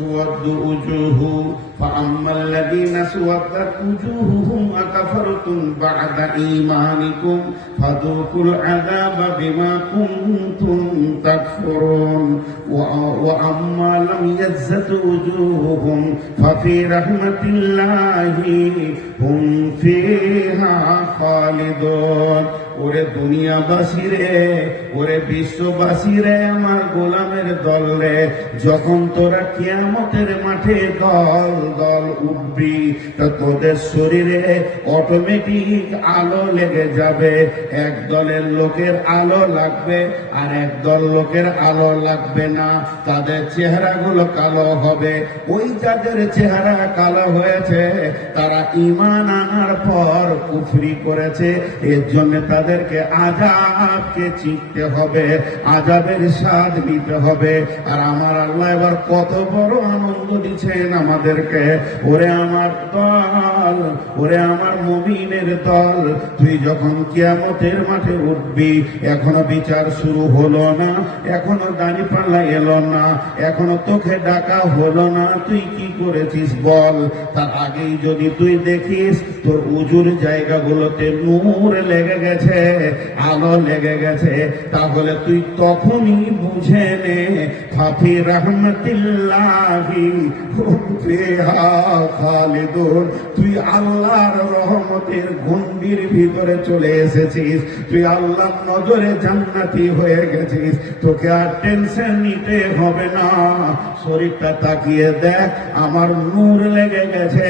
تسود وجوه فأما الذين اسودت وجوههم أكفرتم بعد إيمانكم فذوقوا العذاب بما كنتم تكفرون وأما لم يزد وجوههم ففي رحمة الله هم فيها خالدون ওরে দুনিয়াবাসী রে, ওরে বিশ্ববাসী রে, আমার গোলামের দল রে, যখন তোরা কিয়ামতের মাঠে দল দল উঠবি তো তোদের শরীরে অটোমেটিক আলো লেগে যাবে। এক দলের লোকের আলো লাগবে আর এক দল লোকের আলো লাগবে না, তাদের চেহারাগুলো কালো হবে। ওই যাদের চেহারা কালো হয়েছে তারা ঈমান আনার পর কুফরি করেছে, এর জন্য তাদেরকে আযাবকে চিনতে হবে, আযাবের স্বাদ নিতে হবে। আর আমার আল্লাহ এবার কত বড় আনন্দ দিচ্ছেন আমাদেরকে। ওরে আমার দল, ওরে আমার মুমিনের দল, তুই যখন কিয়ামতের মাঠে উঠবি, এখনো বিচার শুরু হলো না, এখনো দাঁড়িপাল্লা এলো না, এখনো তোকে ডাকা হলো না, তুই কি করেছিস বল। তার আগেই যদি তুই দেখিস তোর উজুর জায়গাগুলোতে নূর লেগে গেছে, আলো লেগে গেছে, তাহলে তুই তখনই বুঝে নে ফাফি রাহমাতিল্লাহি হুম ফিহা খালিদুন, তুই আল্লাহর রহমতের গণ্ডির ভিতরে চলে এসেছিস, তুই আল্লাহর নজরে জান্নাতি হয়ে গেছিস, তোকে আর টেনশন নিতে হবে না। শরীরটা তাকিয়ে দেখ, আমার নূর লেগে গেছে,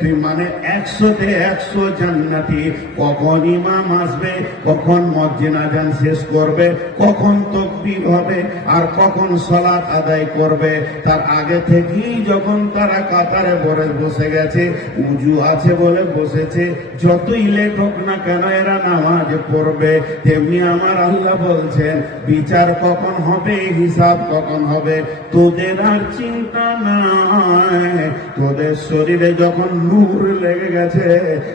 তুই মানে 100-তে 100 জান্নাতি। কখন ইমাম আসবে, কখন মুয়াজ্জিন আযান শেষ করবে, কখন তাকবীর হবে আর কখন সালাত আদায় করবে, তার আগে থেকেই যখন তারা কাতারে বসে গেছে, উজু আছে বলে বসেছে, যতই লেট হোক না কেন এরা নামাজ পড়বে। তেমনি আমার আল্লাহ বলছেন বিচার কখন হবে, হিসাব কখন হবে, তোদের আর চিন্তা নাই। তোদের শরীরে যখন নূর লেগে গেছে,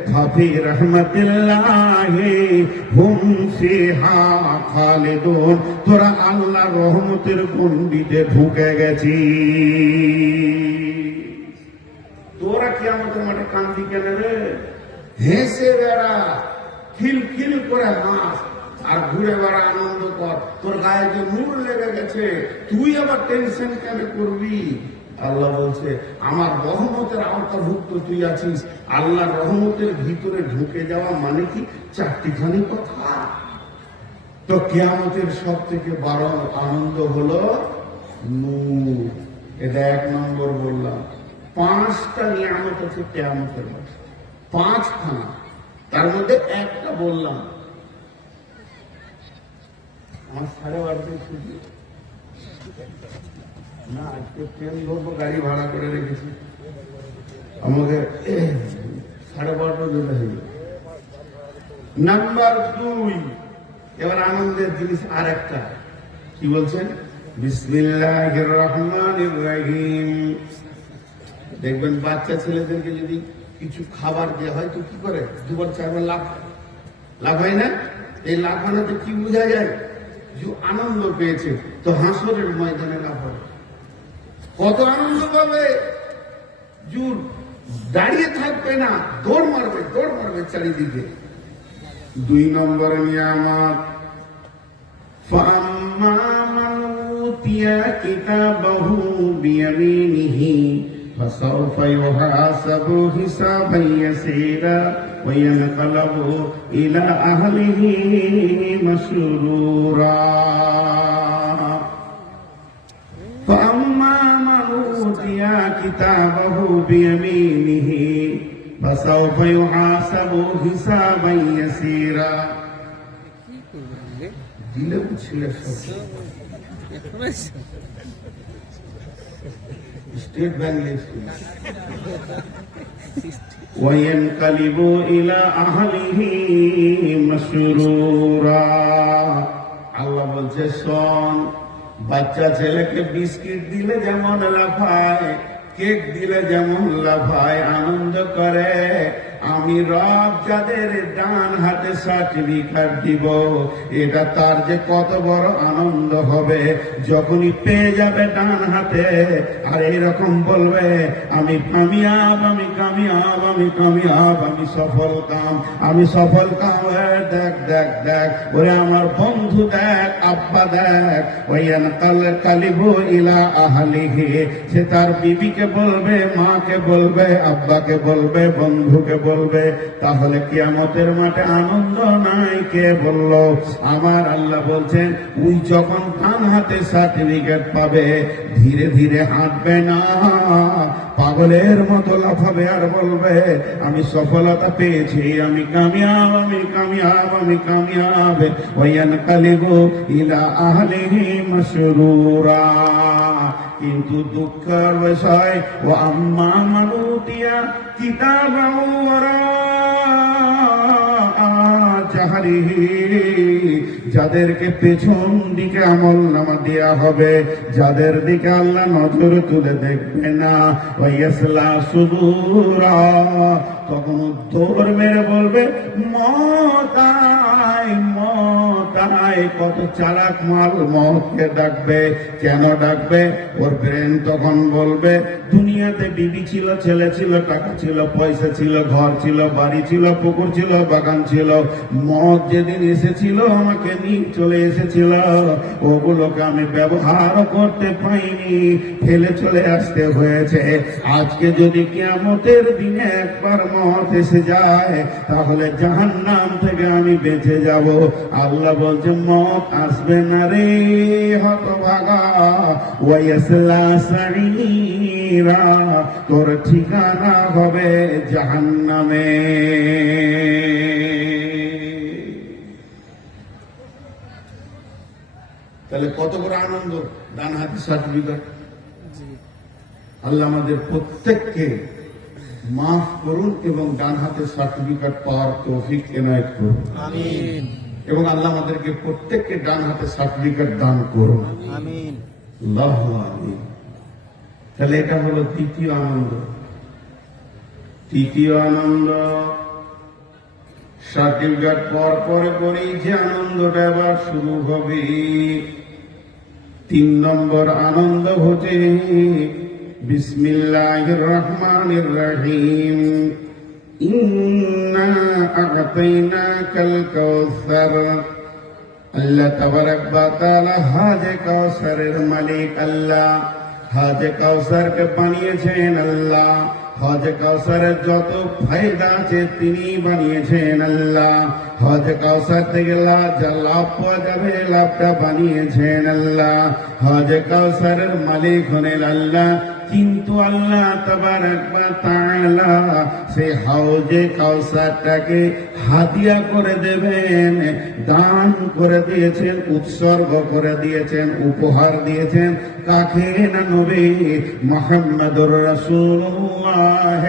ফাফি রাহমাতিল্লাহি হুম ফিহা খালিদুন, তোরা আল্লাহর রহমতের গণ্ডিতে ঢুকে গেছি। তোরা কিয়ামতের মাঠে কান্দি কেন রে? হেসে বেড়া, খিলখিল করে হাস আর ঘুরে বেড়া, আনন্দ কর। তোর গায়ে যে নূর লেগে গেছে, তুই আবার টেনশন কেন করবি? আল্লাহ বলছে আমার রহমতের আওতাভুক্ত তুই আছিস। আল্লাহর রহমতের ভিতরে ঢুকে যাওয়া মানে কি? চারটিখানি কথা। তো কিয়ামতের সব থেকে বড় আনন্দ হলো নূর। এটা 1 নম্বর বললাম। 5টা নিয়ামত আছে কিয়ামতের মাঠে, 5খানা, তার মধ্যে একটা বললাম। আমার 12:30 ছুটি না, আজকে ট্রেন ধরবো, গাড়ি ভাড়া করে রেখেছি, আমাকে 12:30 যেতে হইল। নাম্বার 2, এবার আনন্দের জিনিস আর একটা, কি বলছেন? বিসমিল্লাহির রহমানির রহিম। দেখবেন বাচ্চা ছেলেদেরকে যদি কিছু খাবার দেওয়া হয় তো কি করে? 2বার 4বার লাভ হয় না? এই লাফানোতে কি বোঝা যায়? যে আনন্দ পেয়েছে। তো হাসরের ময়দানে লাভ হবে, কত আনন্দ পাবে, জুর দাঁড়িয়ে থাকবে না, দৌড় মারবে চারিদিকে। 2 নম্বর নিয়ামত, ফাম্মা মান উতিয়া কিতাবাহু বিয়ামিনিহি ফাসাউফা ইউহাসাবু হিসাবান ইয়াসীরা ওয়া ইয়ানকালাবু ইলা আহলিহি মাসরুরা। ফাম্মা মান উতিয়া কিতাবাহু বিয়ামিনিহি ফাসাউফা ইউহাসাবু হিসাবান ইয়াসীরা। দিলে ছিল স্টেট ব্যাংক ওয়ায়ানকালিবু ইলা আহলিহি মাসরুরা। আল্লাহ বলছে শোন, বাচ্চা ছেলেকে বিস্কিট দিলে যেমন লাফায়, কেক দিলে যেমন লাফায়, আনন্দ করে, আমি রব যাদের ডান হাতে সার্টিফিকেট দিব, এটা তার যে কত বড় আনন্দ হবে যখনই পেয়ে যাবে ডান হাতে, আর এইরকম বলবে আমি কামিয়াব, আমি কামিয়াব, আমি কামিয়াব, আমি সফল কাম, আমি সফল কাম। দেখ দেখ দেখ ওরে আমার বন্ধু, দেখ আব্বা, দেখ ওয়ান কালিবু ইলা আহলিহি, সে তার বিবিকে বলবে, মাকে বলবে, আব্বাকে বলবে, বন্ধুকে বলবে। তাহলে কিয়ামতের মাঠে আনন্দ নাই? কে বলল? আমার আল্লাহ বলছেন, ওই যখন ডান হাতে সার্টিফিকেট পাবে, ধীরে ধীরে হাঁটবে না, পাগলের মতো লাফাবে আর বলবে আমি সফলতা পেয়েছি, আমি কামিয়াব, আমি কামিয়াব, আমি কামিয়াব। ওয়ান কালিবু ইলা আহলিহি মাসরুরা। কিন্তু দুঃখের বিষয়, ও আম্মা মান উতিয়া কিতাবাহু ওয়ারা জাহরিহি, যাদেরকে পেছন দিকে আমল নামা দেয়া হবে, যাদের দিকে আল্লাহ নজর তুলে দেখবে না, ওয়াইয়াসলা সুদুরা, তখন দৌড় মেরে বলবে মতাই মতাই। কত চালাক মাল মতকে ডাকবে। কেন ডাকবে? ওর ব্রেন তখন বলবে দুনিয়াতে বিবি ছিল, ছেলে ছিল, টাকা ছিল, পয়সা ছিল, ঘর ছিল, বাড়ি ছিল, পুকুর ছিল, বাগান ছিল। মত যেদিন এসেছিল আমাকে নিয়ে চলে এসেছিল, ওগুলোকে আমি ব্যবহার করতে পাইনি, ফেলে চলে আসতে হয়েছে। আজকে যদি কিয়ামতের দিনে একবার মত এসে যায়, তাহলে জাহান্নাম থেকে আমি বেঁচে যাব। আল্লাহ বলছে মত আসবে না রে হতভাগা, ওয়াইয়াসলা সাঈরা, তোর ঠিকানা হবে জাহান্নামে। তাহলে কত বড় আনন্দ ডান হাতে সার্টিফিকেট। আল্লাহ আমাদের প্রত্যেককে মাফ করুন এবং ডান হাতে সার্টিফিকেট পাওয়ার তৌফিক এনায়েত করুন, আমিন। এবং আল্লাহ আমাদেরকে প্রত্যেককে ডান হাতে সার্টিফিকেট দান করুন, আমিন, আল্লাহু আমিন। তাহলে এটা হলো তৃতীয় আনন্দ। তৃতীয় আনন্দ, সার্টিফিকেট পর পরে করেই যে আনন্দটা এবার শুরু হবে। 3 নম্বর আনন্দ হচ্ছে বিসমিল্লাহির রহমানির রহিম, ইন্না আ'তাইনাকাল কাউসার। আল্লাহ তাবারাক ওয়া তাআলা হাজে কাউসারের মালিক আল্লাহ। হাজে কাউসারকে বানিয়েছেন আল্লাহ। হজ কাউসারের যত ফায়দা আছে তিনি বানিয়েছেন আল্লাহ। হজ কাউসার থেকে যা লাভ পাওয়া যাবে লাভটা বানিয়েছেন আল্লাহ। হজ কাউসারের মালিক হলেন আল্লাহ। কিন্তু আল্লাহ তাবারাক ওয়া তাআলা সেই হাউজে কাউসারটাকে হাদিয়া করে দেবেন, দান করে দিয়েছেন, উৎসর্গ করে দিয়েছেন, উপহার দিয়েছেন। কাকে না? নবী মুহাম্মদুর রাসূলুল্লাহ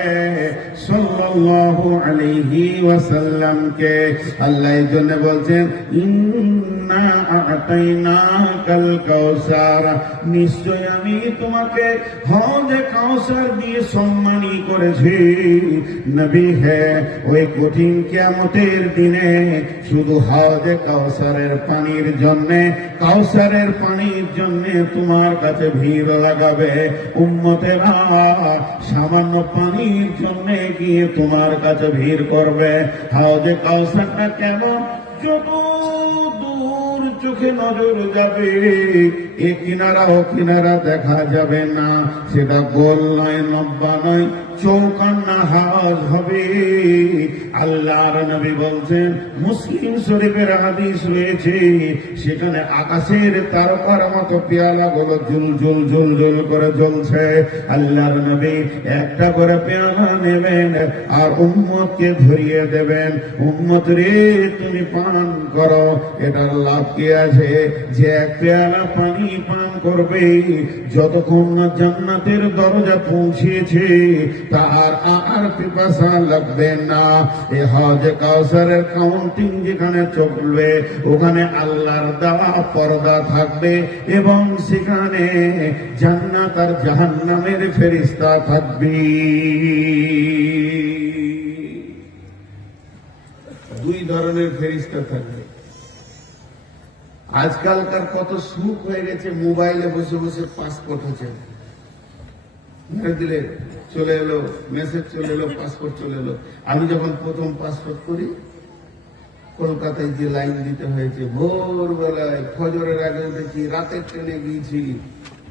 সাল্লাল্লাহু আলাইহি ওয়াসাল্লামকে। আল্লাহ এই জন্য বলছেন ইন্না আ'তাইনাকাল কাউসার, নিশ্চয় আমি তোমাকে হজে কাউসার দিয়ে সম্মানী করেছি। নবী হে, ওই কঠিন কিয়ামতের দিনে শুধু হজে কাউসারের পানির জন্যে, কাউসারের পানির জন্যে তোমার কাছে ভিড় লাগাবে। উম্মতেরা সামান্য পানির জন্যে গিয়ে তোমার কাছে ভিড় করবে। হজে কাউসারটা কেমন? যত দূর চোখে নজর যাবে, এ কিনারা ও কিনারা দেখা যাবে না। সেটা গোল নয়, লম্বা নয়, চৌকান্না হাওজ হবে। আল্লাহর নবী বলছেন, মুসলিম শরীফের হাদিস রয়েছে, সেখানে আকাশের তারকার মতো পেয়ালা গুলো ঝুল ঝুল ঝুল ঝুল করে জ্বলছে। আল্লাহর নবী একটা করে পেয়ালা নেবেন আর উম্মতকে ধরিয়ে দেবেন, উম্মত রে তুমি পান করো। এটার লাভ কি আছে? যে এক পেয়ালা পানি পান করবে, যতক্ষণ না জান্নাতের দরজা পৌঁছেছে তার আর পিপাসা লাগবে না। এ হজ কাউসারের কাউন্টিং যেখানে চলবে, ওখানে আল্লাহর দেওয়া পর্দা থাকবে এবং সেখানে জান্নাত আর জাহান্নামের ফেরেশতা থাকবে। দুই ধরনের ফেরেশতা থাকবে। আজকালকার কত সুখ হয়ে গেছে, মোবাইলে বসে বসে পাসপোর্ট হচ্ছে, দিলে চলে এলো, মেসেজ চলে এলো, পাসপোর্ট চলে এলো। আমি যখন প্রথম পাসপোর্ট করি, কলকাতায় যে লাইন দিতে হয়েছে, ভোরবেলায় ফজরের আগে উঠেছি, রাতের ট্রেনে গিয়েছি,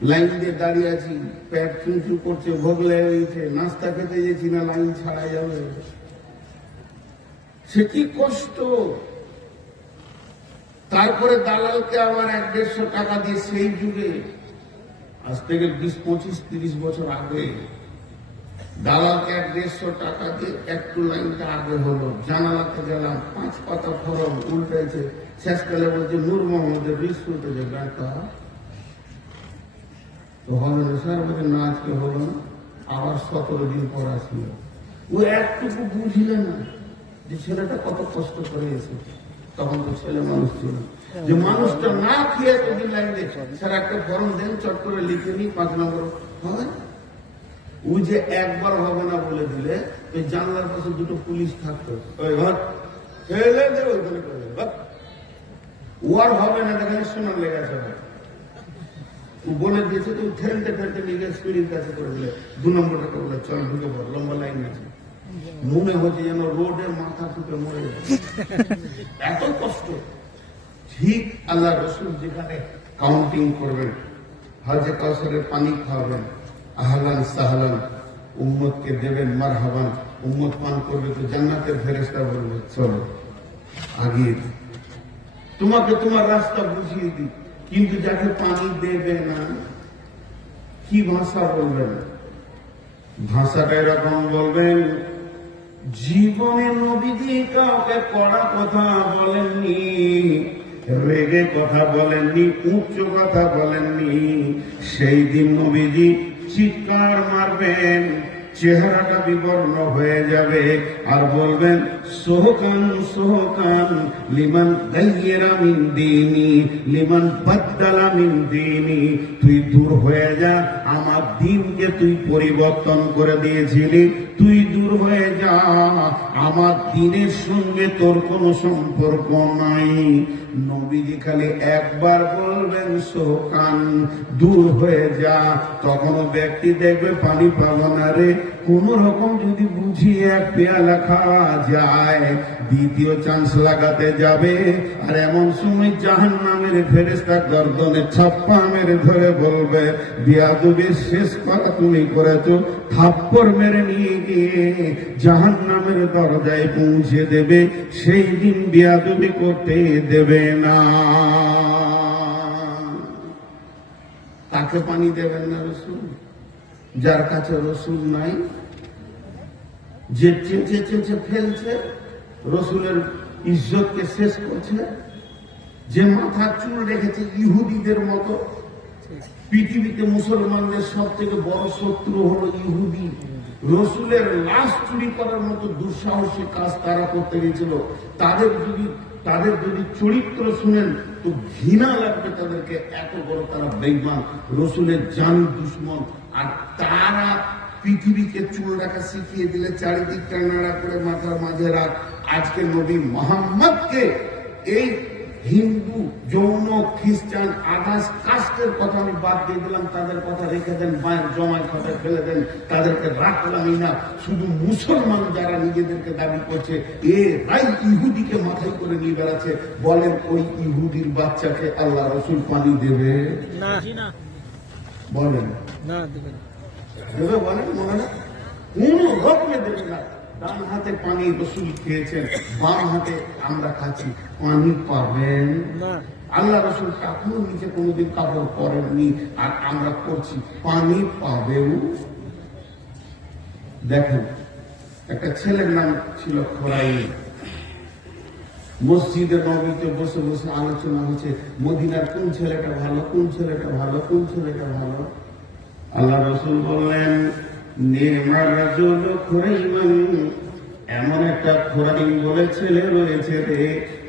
লাইন দিয়ে দাঁড়িয়ে আছি, পেট চুঁচু করছে, ভোগ লেগে গেছে, নাস্তা খেতে গেছি না, লাইন ছাড়া যাবে, সে কি কষ্ট। তারপরে দালালকে আবার 100-150 টাকা দিয়ে, সেই যুগে আজ থেকে 20, 25, 30 বছর আগে দালালকে 150 টাকা দিয়ে একটু লাইনটা আগে হলো, জানালাতে গেলাম, 5 পাতা ফরম উল্টেছে, শেষকালে বলছে নূর মোহাম্মদের রিস্কুতে যে ব্যাংকা তো হবে না স্যার, বলছে না আজকে হলো না, আবার 17 দিন পর আসলো। ও একটুকু বুঝলে না যে ছেলেটা কত কষ্ট করে এসেছে। তখন তো ছেলে মানুষ ছিল, যে মানুষটা না খেয়ে এতদিন লাইন দেখছে, স্যার একটা ফর্ম দেন, চট করে লিখে নিই, 5 নম্বর হবে। ওই যে একবার হবে না বলে দিলে, ওই জানলার পাশে দুটো পুলিশ থাকতো, ওই ঘর ছেলে দেবে, ওইখানে করে ও আর হবে না, দেখালে শোনার লেগে আছে, ও বলে দিয়েছে, তো ঠেলতে ঠেলতে নিজের স্পিরিট কাছে করে দিলে 2 নম্বরটাকে বলে চল ঢুকে পড়, লম্বা লাইন আছে। মনে হচ্ছে যেন রোডে মাথা ঠুকে মরে যাবে, এত কষ্ট। ঠিক আল্লাহ রসুল যেখানে কাউন্টিং করবেন, হজে কাউসারের পানি খাওয়াবেন, আহলান সাহলান, উম্মতকে দেবেন মারহাবান, উম্মত পান করবে তো জান্নাতের ফেরেশতা বলবে চলো আগিয়ে দিই, তোমাকে তোমার রাস্তা বুঝিয়ে দিই। কিন্তু যাকে পানি দেবে না, কি ভাষা বলবেন? ভাষাটা এরকম বলবেন, জীবনে নবীজি কাউকে কড়া কথা বলেননি, রেগে কথা বলেননি, উচ্চ কথা বলেননি। সেই দিন নবীজি চিৎকার মারবেন, চেহারাটা বিবর্ণ হয়ে যাবে, আর বলবেন সোহকান সোহকান লিমান গায়্যারা মিন দীনি লিমান বাদদালা মিন দীনি। তুই দূর হয়ে যা, আমার দিনকে তুই পরিবর্তন করে দিয়েছিলি, তুই দূর হয়ে যা, আমার দিনের সঙ্গে তোর কোনো সম্পর্ক নাই। নবীজি খালি একবার বলবেন সোহকান, দূর হয়ে যা, তখন ব্যক্তি দেখবে পানি পাবো না রে, কোন রকম যদি বুঝিয়ে 1 পেয়ালা খাওয়া যায়, দ্বিতীয় চান্স লাগাতে যাবে, আর এমন সময় জাহান্নামের ফেরেশতা গর্দনে ছাপ্পা মেরে ধরে বলবে, বিয়াদবির শেষ করা তুমি করেছো, থাপ্পড় মেরে নিয়ে গিয়ে জাহান্নামের দরজায় পৌঁছে দেবে। সেই দিন বিয়াদবি করতে দেবে না। তাকে পানি দেবেন না রসুল, যার কাছে রসুল নাই, যে চেঁচে চেঁচে ফেলছে, রসুলের ইজ্জতকে শেষ করছে, যে মাথার চুল রেখেছে ইহুদিদের মতো। পৃথিবীতে মুসলমানদের সব থেকে বড় শত্রু হলো ইহুদি। রসুলের লাশ চুরি করার মতো দুঃসাহসী কাজ তারা করতে গেছিল। তাদের যদি চরিত্র শুনেন তো ঘৃণা লাগবে তাদেরকে, এত বড় তারা বেঈমান, রসুলের জানি দুশ্মন। আর তারা পৃথিবীকে চুল রাখা শিখিয়ে দিলে, চারিদিকটা নাড়া করে মাথার মাঝে রাখ। আজকে নবী মোহাম্মদকে এই হিন্দু, যৌন, খ্রিস্টান, আদার্স কাস্টের কথা আমি বাদ দিয়ে দিলাম, তাদের কথা রেখে দেন, মায়ের জমায় খাতায় ফেলে দেন, তাদেরকে রাখলামই না। শুধু মুসলমান যারা নিজেদেরকে দাবি করছে, তাই ইহুদিকে মাথায় করে নিয়ে বেড়াচ্ছে, বলেন ওই ইহুদির বাচ্চাকে আল্লাহ রসুল পানি দেবে না? বলেন না, দেবে? বলেন মনে না, কোন রকমে দেবে না। ডান হাতে পানি রসুল খেয়েছেন, বাম হাতে আমরা খাচ্ছি, পানি পাবেন না। আল্লাহ রসুল কাপড় নিচে কোনোদিন কাপড় পরেননি, আর আমরা করছি, পানি পাবেও। দেখেন, একটা ছেলের নাম ছিল খোরাই। মসজিদে নবীতে বসে বসে আলোচনা হচ্ছে, মদিনার কোন ছেলেটা ভালো, কোন ছেলেটা ভালো, কোন ছেলেটা ভালো। আল্লাহ রসুল বললেন, নি'মার রাজুলু খুরাইমান, এমন একটা খোরাইন বলে ছেলে রয়েছে রে,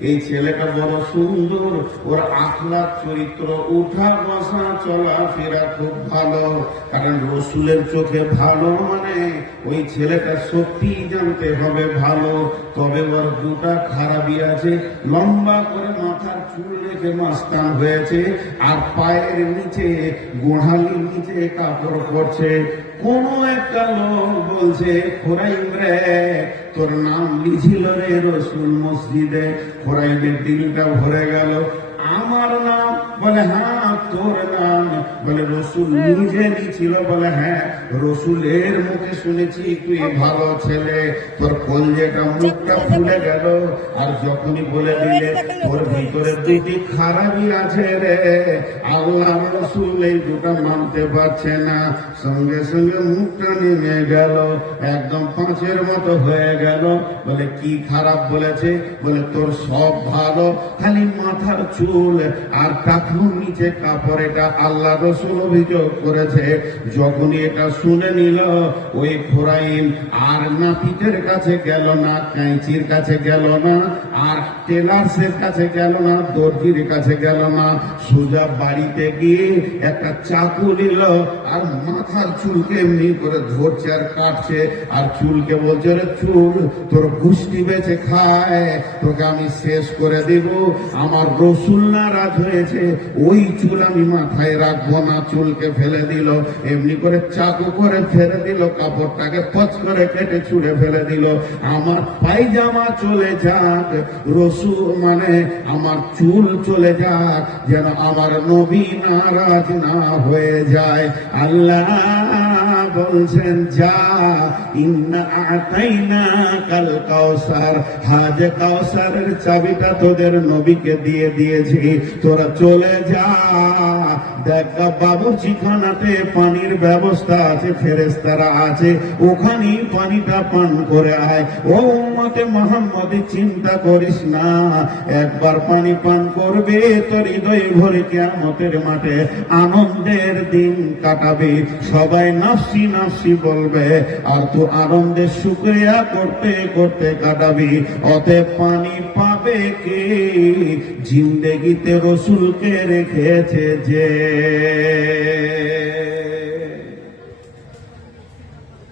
এই ছেলেটা বড় সুন্দর, ওর আখলাক চরিত্র, উঠা বসা চলাফেরা খুব ভালো। কারণ রসুলের চোখে ভালো মানে ওই ছেলেটা সত্যি জানতে হবে ভালো। তবে ওর দুটা খারাপই আছে, লম্বা করে মাথার চুল রেখে মাস্তান হয়েছে, আর পায়ের নিচে গোড়ালির নিচে কাপড় পরছে। কোন একটা লোক বলছে, খোরাইন রে, তোর নাম লিখিল রে রসুল মসজিদে। খোরাইনের দিলটা ভরে গেল। আমার নাম? বলে হ্যাঁ। তোর নাম? বলে রসুল নিজে লিছিল। বলে হ্যাঁ, রসুলের মুখে শুনেছি তুই ভালো ছেলে। তোর কলজেটা মুখটা ফুলে গেল। আর যখনই বলে দিলে তোর ভিতরে দুটি খারাপই আছে রে, আল্লাহ রসুল এই দুটা মানতে পারছে না, সঙ্গে সঙ্গে মুখটা নেমে গেল, একদম পাঁচের মতো হয়ে গেল। বলে কি খারাপ বলেছে? বলে তোর সব ভালো, খালি মাথার চুল আর টাকুর নিচে কাপড়, এটা আল্লাহ রসুল অভিযোগ করেছে। যখনই এটা শুনে নিল, ওই খোরাইন আর নাপিতের কাছে গেল না, কাঁচির কাছে গেল না, আর টেলার্সের কাছে গেল না, দর্জির কাছে গেল না, সোজা বাড়িতে গিয়ে একটা চাকু নিল, আর মাথার চুলকে এমনি করে ধরছে আর কাটছে, আর চুলকে বলছে, রে চুল, তোর গুষ্টি বেঁচে খায়, তোকে আমি শেষ করে দিব। আমার রসুল নারাজ হয়েছে, ওই চুল আমি মাথায় রাখবো না। চুলকে ফেলে দিল, এমনি করে চাকু করে ফেলে দিল, কাপড়টাকে পচ করে কেটে ছুঁড়ে ফেলে দিল। আমার পায়জামা চলে যাক, রসুল মানে আমার চুল চলে যাক, যেন আমার নবী নারাজ না হয়ে যায়। আল্লাহ বলছেন, যা, ইন্না আতাইনা কাল কাউসার, হাজ কাউসারের চাবিটা তোদের নবীকে দিয়ে দিয়েছি, তোরা চলে যা। দেখ বাবুর্চিখানাতে পানির ব্যবস্থা আছে, ফেরেশতারা আছে, ওখানেই পানিটা পান করে আয়। ও উম্মতে মুহাম্মদী, চিন্তা করিস না, একবার পানি পান করবে তোর হৃদয় ভরে কিয়ামতের মাঠে আনন্দের দিন কাটাবে। সবাই নাফসি নাফসি বলবে, আর তুই আনন্দের শুকরিয়া করতে করতে কাটাবি। অতএব পানি পাবে কে? জিন্দেগিতে রসুলকে রেখেছে যে।